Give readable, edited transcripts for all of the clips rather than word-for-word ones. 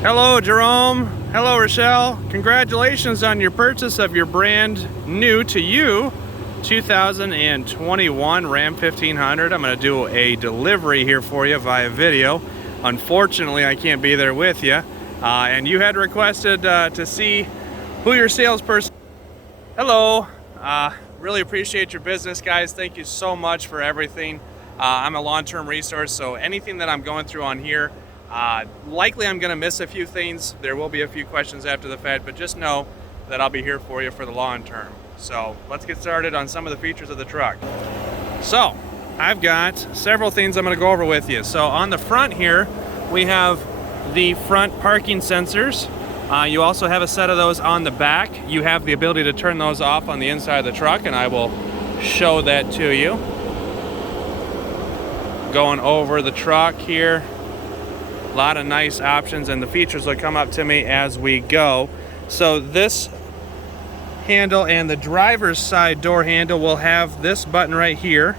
Hello, Jerome. Hello, Rochelle. Congratulations on your purchase of your brand new to you 2021 Ram 1500. I'm going to do a delivery here for you via video. Unfortunately, I can't be there with you. And you had requested to see who your salesperson. Hello. Really appreciate your business, guys. Thank you so much for everything. I'm a long-term resource, so anything that I'm going through on here, likely I'm going to miss a few things. There will be a few questions after the fact, but just know that I'll be here for you for the long term. So let's get started on some of the features of the truck. So I've got several things I'm going to go over with you. So on the front here, we have the front parking sensors. You also have a set of those on the back. You have the ability to turn those off on the inside of the truck, and I will show that to you. Going over the truck here. A lot of nice options, and the features will come up to me as we go. So this handle and the driver's side door handle will have this button right here,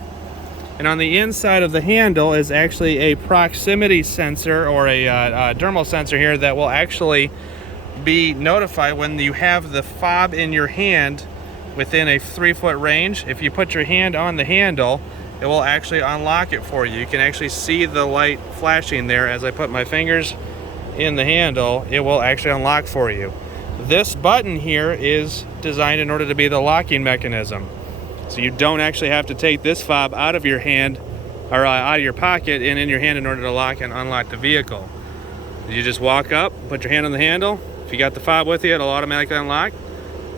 and on the inside of the handle is actually a proximity sensor or a dermal sensor here that will actually be notified when you have the fob in your hand within a 3-foot range. If you put your hand on the handle, it will actually unlock it for you. You can actually see the light flashing there as I put my fingers in the handle. It will actually unlock for you. This button here is designed in order to be the locking mechanism. So you don't actually have to take this fob out of your hand or out of your pocket and in your hand in order to lock and unlock the vehicle. You just walk up, put your hand on the handle. If you got the fob with you, it'll automatically unlock.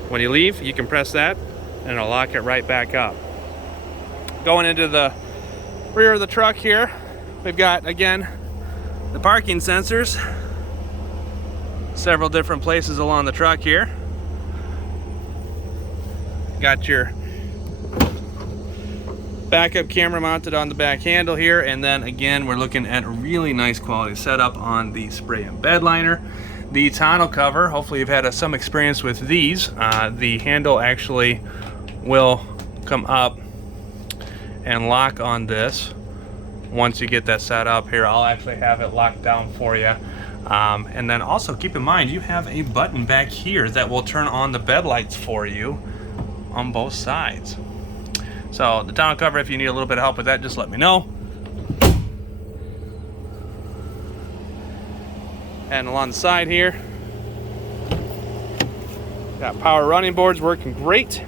When you leave, you can press that and it'll lock it right back up. Going into the rear of the truck here, we've got, again, the parking sensors. Several different places along the truck here. Got your backup camera mounted on the back handle here, and then again we're looking at a really nice quality setup on the spray and bed liner. The tonneau cover, hopefully you've had some experience with these. The handle actually will come up and lock on this. Once you get that set up here, I'll actually have it locked down for you. And then also keep in mind, you have a button back here that will turn on the bed lights for you on both sides. So the tonneau cover, if you need a little bit of help with that, just let me know. And along the side here, got power running boards working great.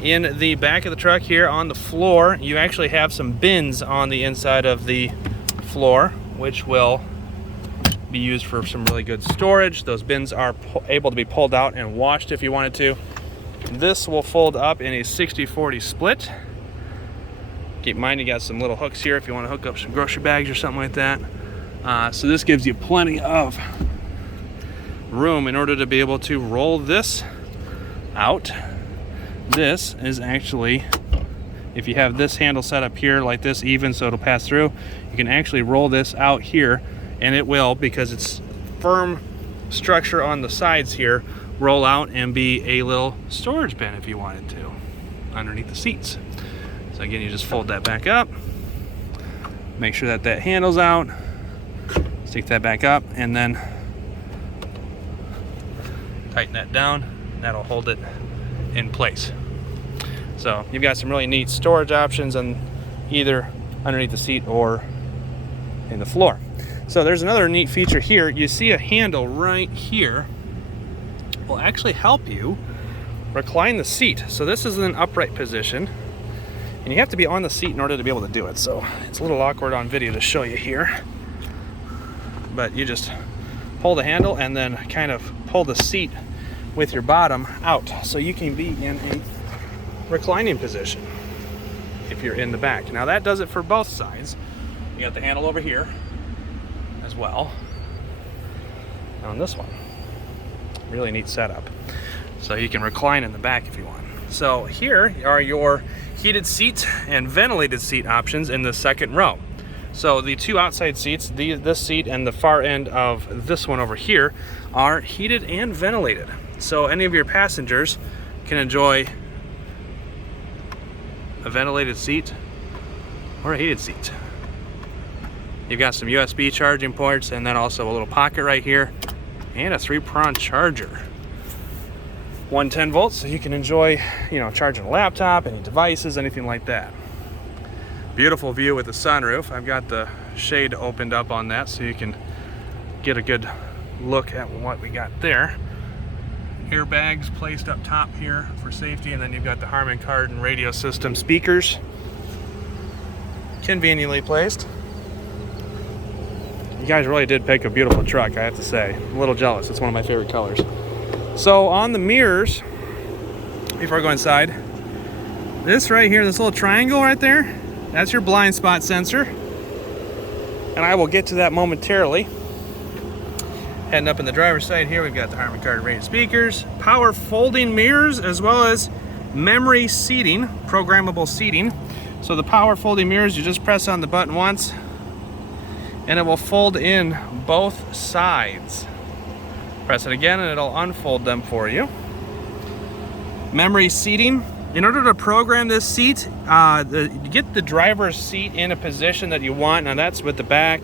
In the back of the truck here on the floor, you actually have some bins on the inside of the floor, which will be used for some really good storage. Those bins are able to be pulled out and washed if you wanted to. This will fold up in a 60-40 split. Keep in mind you got some little hooks here if you want to hook up some grocery bags or something like that. So this gives you plenty of room in order to be able to roll this out. This is actually, if you have this handle set up here like this even so it'll pass through, you can actually roll this out here, and it will, because it's firm structure on the sides here, roll out and be a little storage bin if you wanted to underneath the seats. So again, you just fold that back up, make sure that that handle's out, stick that back up, and then tighten that down, and that'll hold it in place. So you've got some really neat storage options on either underneath the seat or in the floor. So there's another neat feature here. You see a handle right here will actually help you recline the seat. So this is in an upright position, and you have to be on the seat in order to be able to do it. So it's a little awkward on video to show you here, but you just pull the handle and then kind of pull the seat with your bottom out, so you can be in a reclining position if you're in the back. Now that does it for both sides. You got the handle over here as well on this one. Really neat setup. So you can recline in the back if you want. So here are your heated seat and ventilated seat options in the second row. So the two outside seats, this seat and the far end of this one over here, are heated and ventilated. So any of your passengers can enjoy a ventilated seat or a heated seat. You've got some USB charging ports, and then also a little pocket right here, and a 3-prong charger. 110 volts, so you can enjoy, you know, charging a laptop, any devices, anything like that. Beautiful view with the sunroof. I've got the shade opened up on that so you can get a good look at what we got there. Airbags placed up top here for safety, and then you've got the Harman Kardon radio system speakers conveniently placed. You guys really did pick a beautiful truck, I have to say. I'm a little jealous. It's one of my favorite colors. So on the mirrors, before I go inside, this right here, this little triangle right there, that's your blind spot sensor. And I will get to that momentarily. Heading up in the driver's side here, we've got the Harman Kardon radio speakers, power folding mirrors, as well as memory seating, programmable seating. So the power folding mirrors, you just press on the button once, and it will fold in both sides. Press it again and it'll unfold them for you. Memory seating. In order to program this seat, get the driver's seat in a position that you want. Now that's with the back,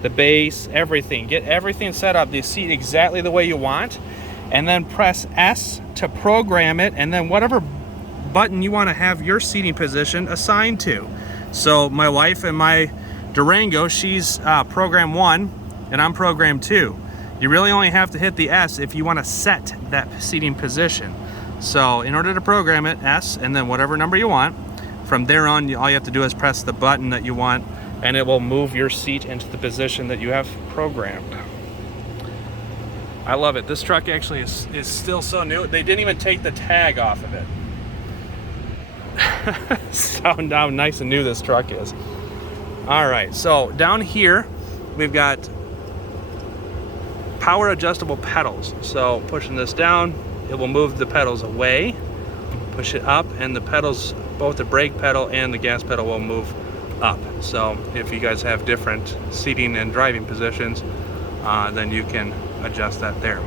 the base, everything. Get everything set up, the seat exactly the way you want, and then press S to program it, and then whatever button you want to have your seating position assigned to. So my wife and my Durango, she's program 1 and I'm program 2. You really only have to hit the S if you want to set that seating position. So in order to program it, S, and then whatever number you want. From there on, all you have to do is press the button that you want, and it will move your seat into the position that you have programmed. I love it. This truck actually is still so new. They didn't even take the tag off of it. So how nice and new this truck is. All right, so down here we've got power adjustable pedals. So pushing this down, it will move the pedals away. Push it up, and the pedals, both the brake pedal and the gas pedal, will move up. So if you guys have different seating and driving positions, then you can adjust that there.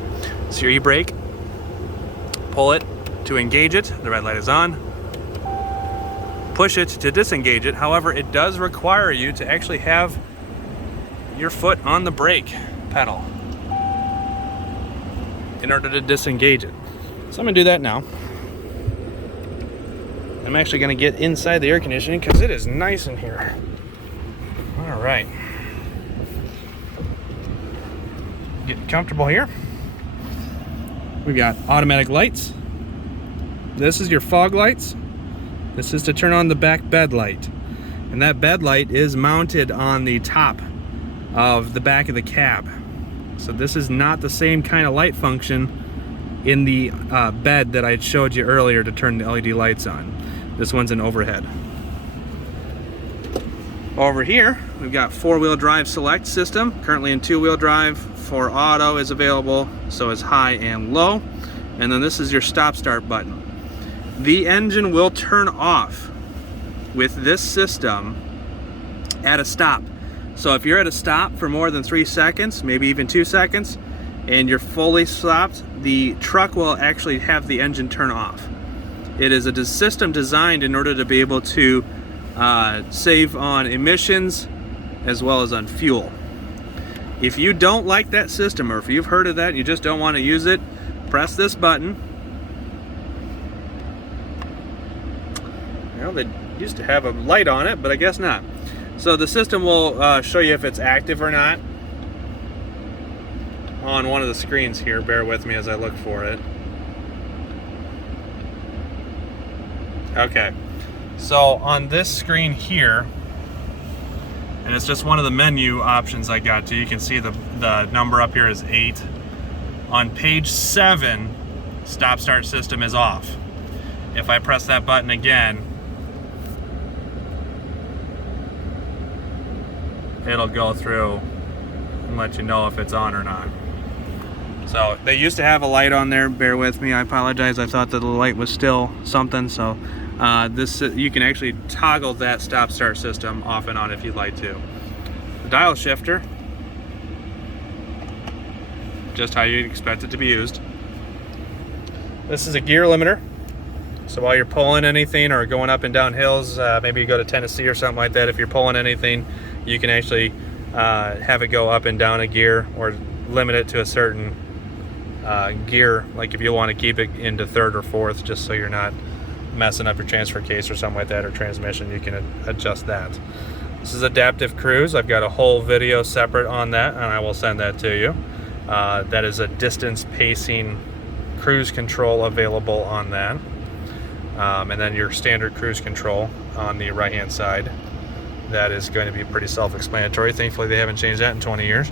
So your e-brake, pull it to engage it, the red light is on. Push it to disengage it. However, it does require you to actually have your foot on the brake pedal in order to disengage it. So I'm gonna do that now. I'm actually gonna get inside the air conditioning because it is nice in here. All right. Get comfortable here. We've got automatic lights. This is your fog lights. This is to turn on the back bed light. And that bed light is mounted on the top of the back of the cab. So this is not the same kind of light function in the bed that I showed you earlier to turn the LED lights on. This one's an overhead. Over here, we've got 4-wheel drive select system, currently in 2-wheel drive. For auto is available, so is high and low. And then this is your stop start button. The engine will turn off with this system at a stop. So if you're at a stop for more than 3 seconds, maybe even 2 seconds, and you're fully stopped, the truck will actually have the engine turn off. It is a system designed in order to be able to save on emissions as well as on fuel. If you don't like that system, or if you've heard of that and you just don't want to use it, press this button. Well, they used to have a light on it, but I guess not. So the system will show you if it's active or not on one of the screens here. Bear with me as I look for it. Okay, so on this screen here, and it's just one of the menu options I got to, you can see the number up here is 8. On page 7, stop start system is off. If I press that button again, it'll go through and let you know if it's on or not. So they used to have a light on there. Bear with me, I apologize. I thought that the light was still something. So this, you can actually toggle that stop start system off and on if you'd like to. The dial shifter, just how you'd expect it to be used. This is a gear limiter. So while you're pulling anything or going up and down hills, maybe you go to Tennessee or something like that, if you're pulling anything, you can actually have it go up and down a gear, or limit it to a certain gear, like if you want to keep it into third or fourth, just so you're not messing up your transfer case or something like that, or transmission, you can adjust that. This is adaptive cruise. I've got a whole video separate on that, and I will send that to you. That is a distance pacing cruise control available on that. And then your standard cruise control on the right hand side. That is going to be pretty self-explanatory. Thankfully they haven't changed that in 20 years.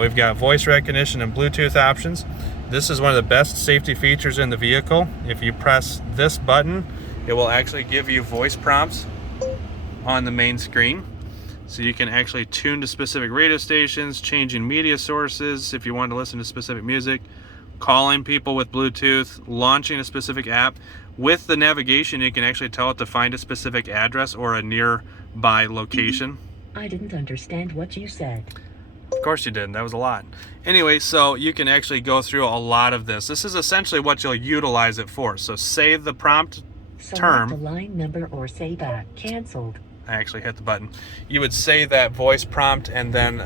We've got voice recognition and Bluetooth options. This is one of the best safety features in the vehicle. If you press this button, it will actually give you voice prompts on the main screen. So you can actually tune to specific radio stations, changing media sources if you want to listen to specific music, calling people with Bluetooth, launching a specific app. With the navigation, you can actually tell it to find a specific address or a nearby location. I didn't understand what you said. Of course you didn't. That was a lot. Anyway, so you can actually go through a lot of this. This is essentially what you'll utilize it for. So say the prompt term. Select a line number or say back. Canceled. I actually hit the button. You would say that voice prompt, and then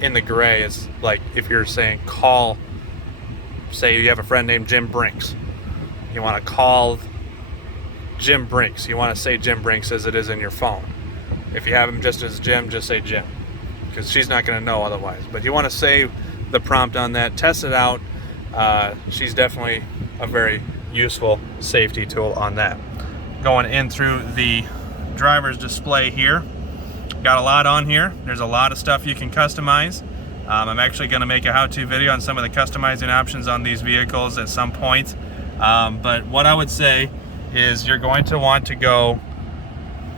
in the gray is like if you're saying call, say you have a friend named Jim Brinks. You want to call Jim Brinks. You want to say Jim Brinks as it is in your phone. If you have him just as Jim, just say Jim, because she's not going to know otherwise. But you want to say the prompt on that, test it out. She's definitely a very useful safety tool on that. Going in through the driver's display here, got a lot on here. There's a lot of stuff you can customize. I'm actually going to make a how-to video on some of the customizing options on these vehicles at some point. But what I would say is you're going to want to go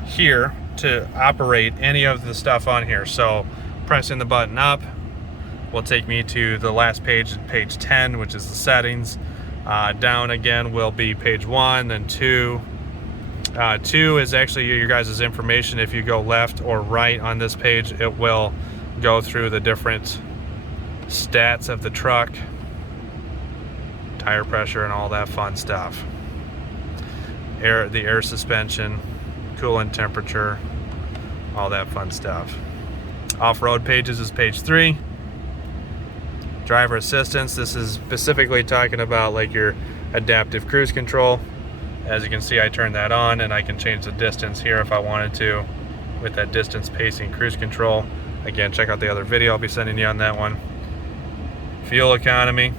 here to operate any of the stuff on here. So pressing the button up will take me to the last page, page 10, which is the settings. Down again will be page 1, then 2. 2 is actually your guys' information. If you go left or right on this page, it will go through the different stats of the truck, tire pressure, and all that fun stuff. The air suspension, coolant temperature, all that fun stuff. Off-road pages is page 3. Driver assistance, this is specifically talking about like your adaptive cruise control. As you can see, I turned that on, and I can change the distance here if I wanted to with that distance pacing cruise control. Again, check out the other video I'll be sending you on that one. Fuel economy.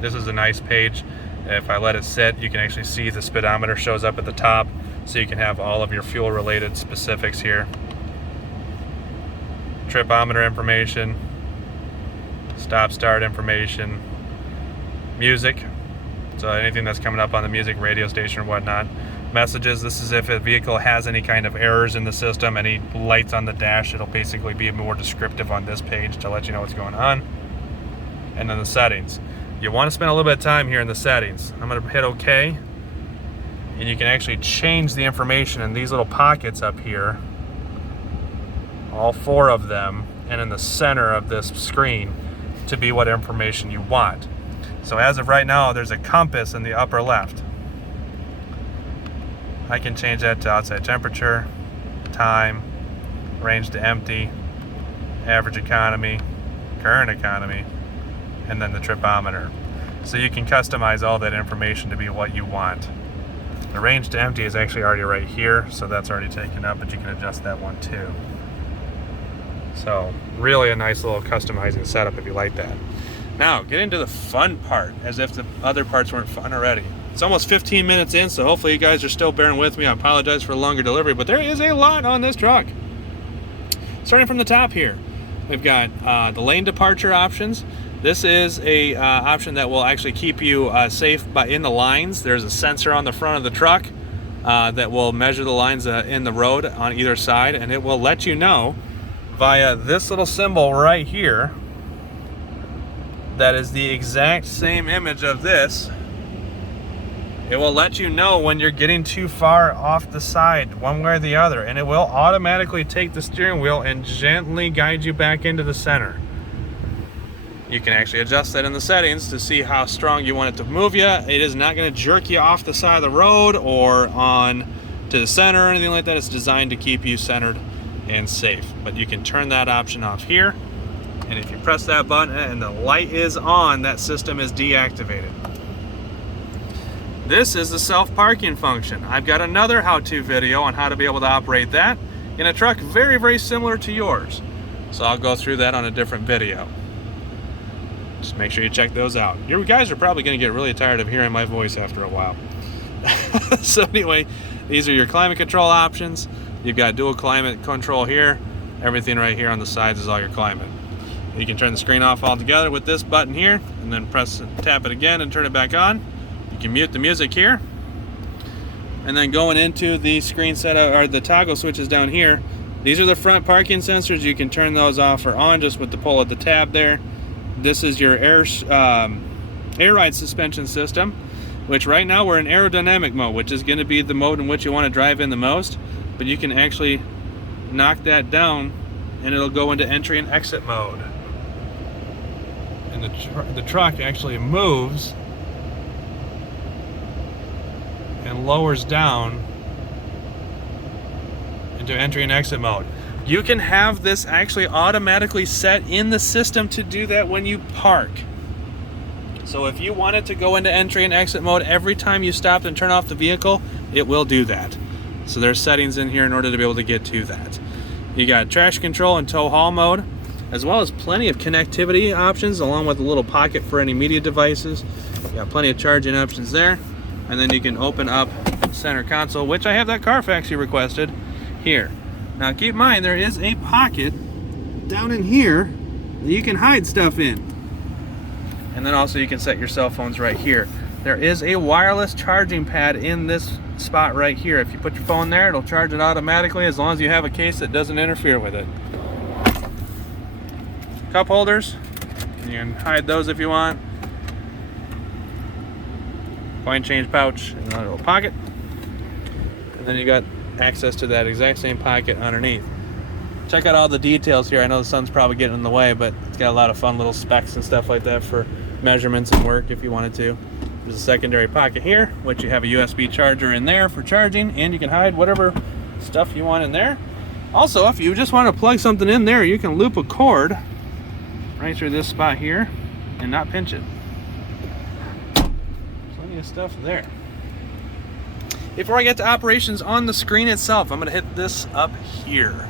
This is a nice page. If I let it sit, you can actually see the speedometer shows up at the top, so you can have all of your fuel related specifics here. Tripometer information, stop start information, music, so anything that's coming up on the music radio station or whatnot. Messages, this is if a vehicle has any kind of errors in the system, any lights on the dash, it'll basically be more descriptive on this page to let you know what's going on. And then the settings. You want to spend a little bit of time here in the settings. I'm going to hit OK, and you can actually change the information in these little pockets up here, all 4 of them, and in the center of this screen to be what information you want. So as of right now, there's a compass in the upper left. I can change that to outside temperature, time, range to empty, average economy, current economy, and then the tripometer. So you can customize all that information to be what you want. The range to empty is actually already right here, so that's already taken up, but you can adjust that one too. So really a nice little customizing setup if you like that. Now get into the fun part, as if the other parts weren't fun already. It's almost 15 minutes in, so hopefully you guys are still bearing with me. I apologize for a longer delivery, but there is a lot on this truck. Starting from the top here, we've got the lane departure options. This is a option that will actually keep you safe in the lines. There's a sensor on the front of the truck that will measure the lines in the road on either side, and it will let you know via this little symbol right here that is the exact same image of this. It will let you know when you're getting too far off the side, one way or the other, and it will automatically take the steering wheel and gently guide you back into the center. You can actually adjust that in the settings to see how strong you want it to move you. It is not going to jerk you off the side of the road or on to the center or anything like that. It's designed to keep you centered and safe. But you can turn that option off here, and if you press that button and the light is on, that system is deactivated. This is the self-parking function. I've got another how-to video on how to be able to operate that in a truck very, very similar to yours. So I'll go through that on a different video. Just make sure you check those out. You guys are probably going to get really tired of hearing my voice after a while. So anyway, these are your climate control options. You've got dual climate control here. Everything right here on the sides is all your climate. You can turn the screen off altogether with this button here, and then tap it again and turn it back on. You can mute the music here. And then going into the screen setup, or the toggle switches down here, these are the front parking sensors. You can turn those off or on just with the pull of the tab there. This is your air ride suspension system, which right now we're in aerodynamic mode, which is going to be the mode in which you want to drive in the most. But you can actually knock that down and it'll go into entry and exit mode. And the truck actually moves and lowers down into entry and exit mode. You can have this actually automatically set in the system to do that when you park. So if you want it to go into entry and exit mode every time you stop and turn off the vehicle, it will do that. So there's settings in here in order to be able to get to that. You got traction control and tow haul mode, as well as plenty of connectivity options along with a little pocket for any media devices. You got plenty of charging options there. And then you can open up center console, which I have that Carfax you requested here. Now keep in mind, there is a pocket down in here that you can hide stuff in. And then also you can set your cell phones right here. There is a wireless charging pad in this spot right here. If you put your phone there, it'll charge it automatically as long as you have a case that doesn't interfere with it. Cup holders, you can hide those if you want. Coin change pouch in a little pocket, and then you got access to that exact same pocket underneath. Check out all the details here. I know the sun's probably getting in the way, but it's got a lot of fun little specs and stuff like that for measurements and work if you wanted to. There's a secondary pocket here, which you have a USB charger in there for charging, and you can hide whatever stuff you want in there. Also, if you just want to plug something in there, you can loop a cord right through this spot here and not pinch it. Plenty of stuff there. Before I get to operations on the screen itself, I'm going to hit this up here.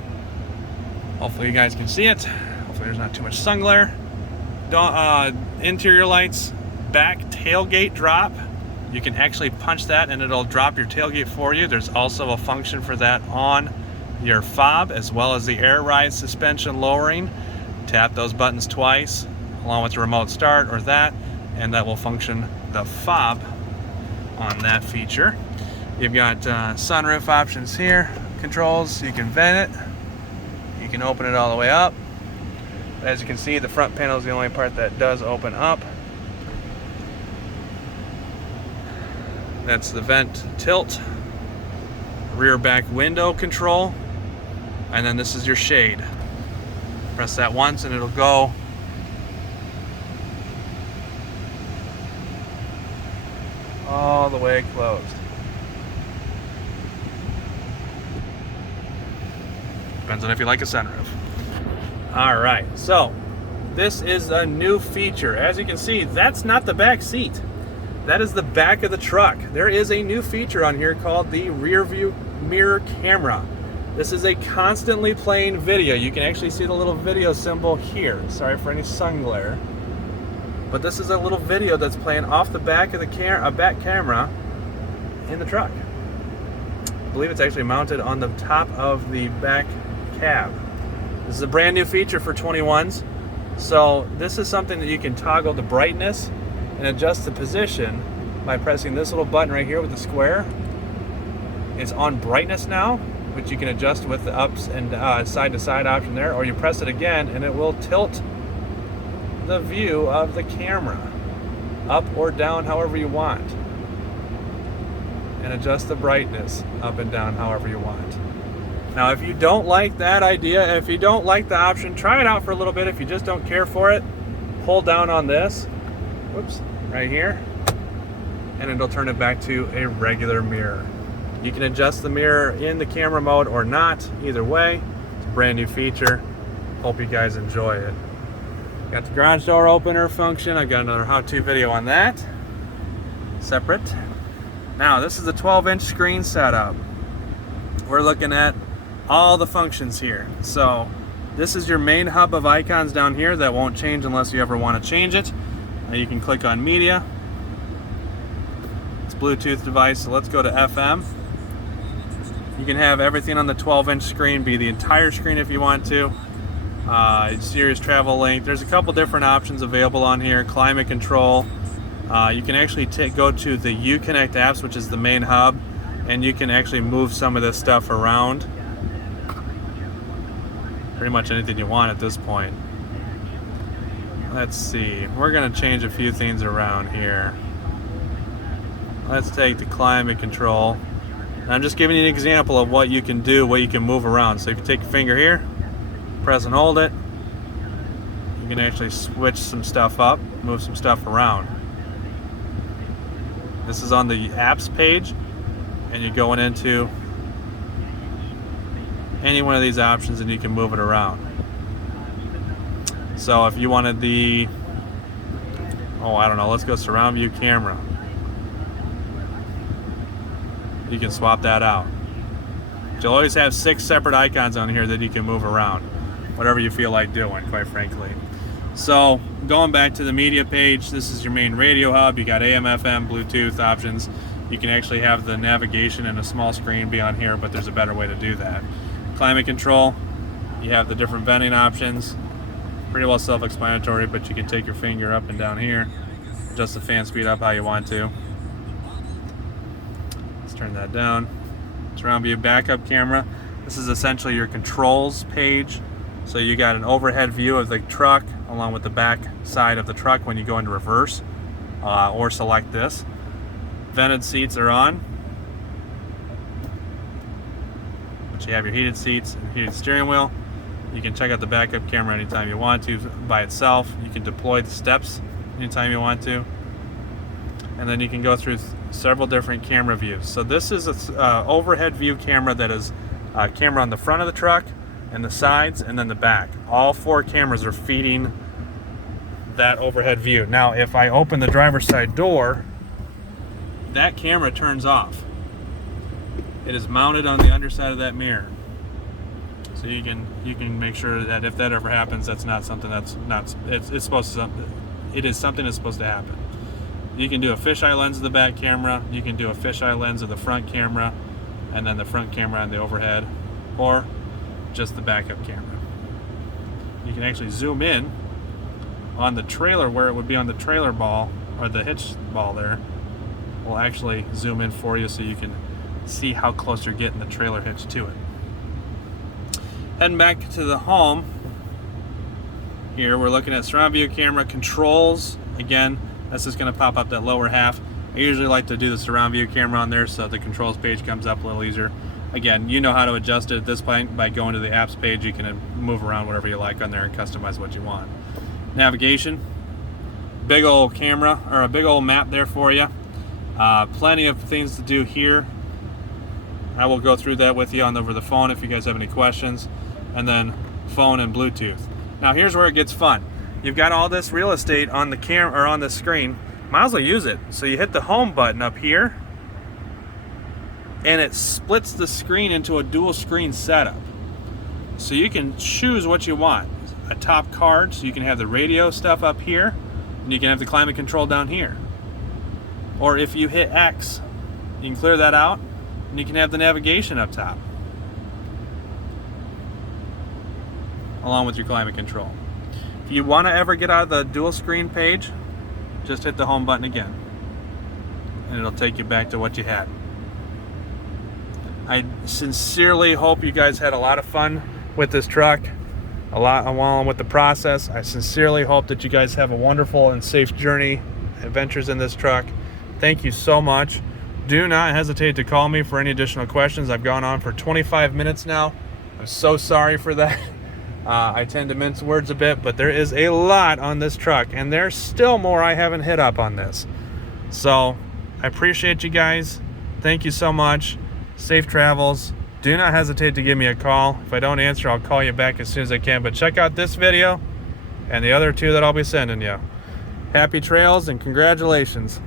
Hopefully you guys can see it. Hopefully there's not too much sun glare. Interior lights, back tailgate drop. You can actually punch that and it'll drop your tailgate for you. There's also a function for that on your fob, as well as the air ride suspension lowering. Tap those buttons twice along with the remote start or that, and that will function the fob on that feature. You've got sunroof options here, controls. You can vent it, you can open it all the way up. As you can see, the front panel is the only part that does open up. That's the vent tilt, rear back window control, and then this is your shade. Press that once and it'll go. All the way closed. Depends on if you like a sunroof. All right, so this is a new feature. As you can see, that's not the back seat. That is the back of the truck. There is a new feature on here called the rear view mirror camera. This is a constantly playing video. You can actually see the little video symbol here. Sorry for any sun glare. But this is a little video that's playing off the back of the back camera in the truck. I believe it's actually mounted on the top of the back cab. This is a brand new feature for 21s. So this is something that you can toggle the brightness and adjust the position by pressing this little button right here with the square. It's on brightness now, which you can adjust with the ups and side to side option there, or you press it again and it will tilt the view of the camera up or down however you want, and adjust the brightness up and down however you want. Now if you don't like that idea, if you don't like the option, try it out for a little bit. If you just don't care for it, pull down on this, whoops, right here, and it'll turn it back to a regular mirror. You can adjust the mirror in the camera mode or not, either way. brand new feature. Hope you guys enjoy it. Got the garage door opener function. I've got another how-to video on that. Separate. Now this is a 12-inch screen setup. We're looking at all the functions here. So this is your main hub of icons down here that won't change unless you ever want to change it. Now you can click on media. It's Bluetooth device, so let's go to FM. You can have everything on the 12-inch screen be the entire screen if you want to. Sirius travel link. There's a couple different options available on here. Climate control. You can actually go to the Uconnect apps, which is the main hub, and you can actually move some of this stuff around. Pretty much anything you want at this point. Let's see. We're going to change a few things around here. Let's take the climate control. I'm just giving you an example of what you can do, what you can move around. So if you take your finger here, press and hold it, you can actually switch some stuff up, move some stuff around. This is on the apps page, and you're going into any one of these options and you can move it around. So if you wanted the, I don't know, let's go surround view camera. You can swap that out. You'll always have 6 separate icons on here that you can move around, whatever you feel like doing, quite frankly. So going back to the media page, this is your main radio hub. You got AM, FM, Bluetooth options. You can actually have the navigation and a small screen be on here, but there's a better way to do that. Climate control, you have the different venting options. Pretty well self-explanatory, but you can take your finger up and down here, adjust the fan speed up how you want to. Turn that down. Surround view backup camera. This is essentially your controls page. So you got an overhead view of the truck along with the back side of the truck when you go into reverse or select this. Vented seats are on. But you have your heated seats and heated steering wheel. You can check out the backup camera anytime you want to by itself. You can deploy the steps anytime you want to. And then you can go through several different camera views. So this is an overhead view camera that is a camera on the front of the truck and the sides and then the back. All 4 cameras are feeding that overhead view. Now if I open the driver's side door, that camera turns off. It is mounted on the underside of that mirror. So you can make sure that if that ever happens, that's not something that's not, it's supposed to, it is something that's supposed to happen. You can do a fisheye lens of the back camera, you can do a fisheye lens of the front camera, and then the front camera on the overhead, or just the backup camera. You can actually zoom in on the trailer where it would be on the trailer ball, or the hitch ball there. Will actually zoom in for you so you can see how close you're getting the trailer hitch to it. Heading back to the home, here we're looking at surround view camera controls. Again, that's just going to pop up that lower half. I usually like to do the surround view camera on there so the controls page comes up a little easier. Again, you know how to adjust it at this point by going to the apps page. You can move around whatever you like on there and customize what you want. Navigation, big old camera or a big old map there for you. Plenty of things to do here. I will go through that with you over the phone if you guys have any questions. And then phone and Bluetooth. Now here's where it gets fun. You've got all this real estate on the camera or on the screen. Might as well use it. So you hit the home button up here, and it splits the screen into a dual screen setup. So you can choose what you want. A top card, so you can have the radio stuff up here, and you can have the climate control down here. Or if you hit X, you can clear that out, and you can have the navigation up top, along with your climate control. If you want to ever get out of the dual screen page, just hit the home button again, and it'll take you back to what you had. I sincerely hope you guys had a lot of fun with this truck, along with the process. I sincerely hope that you guys have a wonderful and safe journey, adventures in this truck. Thank you so much. Do not hesitate to call me for any additional questions. I've gone on for 25 minutes now. I'm so sorry for that. I tend to mince words a bit, but there is a lot on this truck, and there's still more I haven't hit up on this. So I appreciate you guys. Thank you so much. Safe travels. do not hesitate to give me a call. If I don't answer, I'll call you back as soon as I can. But check out this video and the other two that I'll be sending you. Happy trails and congratulations.